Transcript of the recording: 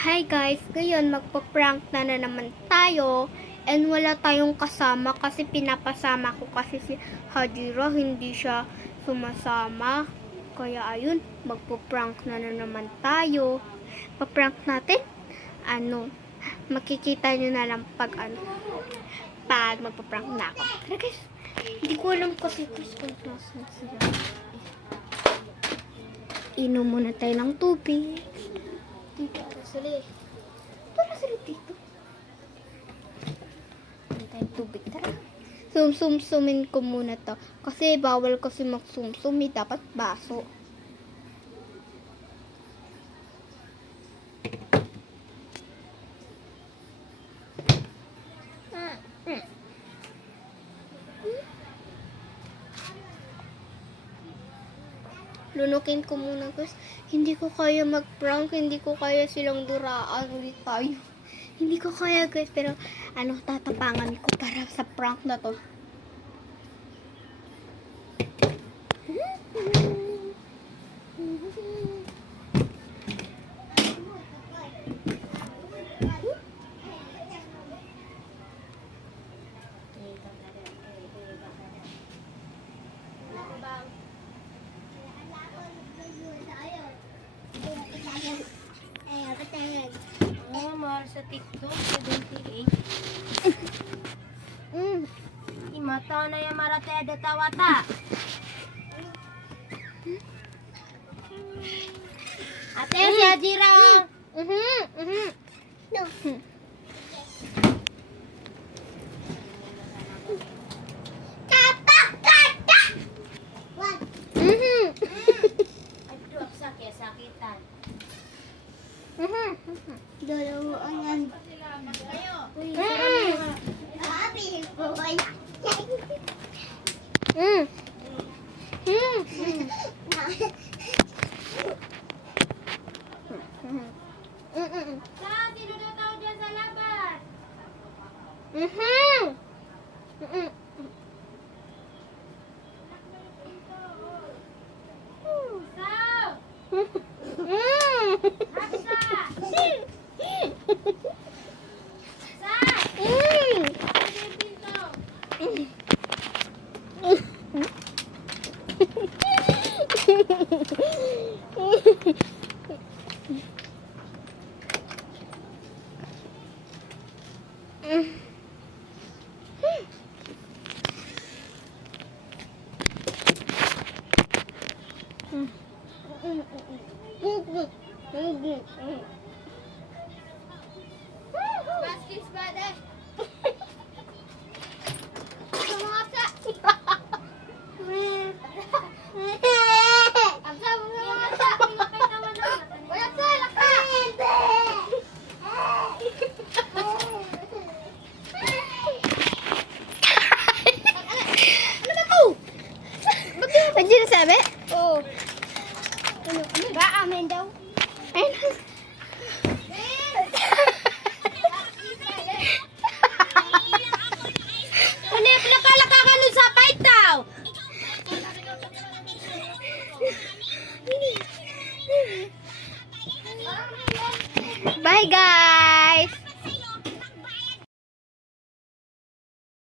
Hi guys, ngayon magpa-prank na naman tayo and wala tayong kasama kasi pinapasama ko kasi si Hajira, hindi siya sumasama. Kaya ayun, magpa-prank na naman tayo. Pa-prank natin? Makikita nyo na lang pag magpa-prank na ako. Pero guys, hindi ko alam kasi kung nasan sila. Inom muna tayo ng tubig. Para sila dito. Hindi tayong tubig. Tara. Sum-sum-sumin ko muna to. Kasi bawal kasi mag-sum-sumi. Dapat baso. Lunukin ko muna guys. Hindi ko kaya mag-prank. Hindi ko kaya silang duraan ulit tayo. Hindi ko kaya guys. Pero tatapangan ko para sa prank na to. Mahal sa TikTok, 78. Imata na yung marate ada tawata. Ate, si Hajira. No. Aduh, sakit-sakitan. Dalawaan yan. Uy, Saan? Sino daw tao dyan sa labas? Sao? Hapsa! Saan? Ano yung pinto? Baskis ba deh? Andiyan na sabi? Oh, Ba, amin daw. Ayun.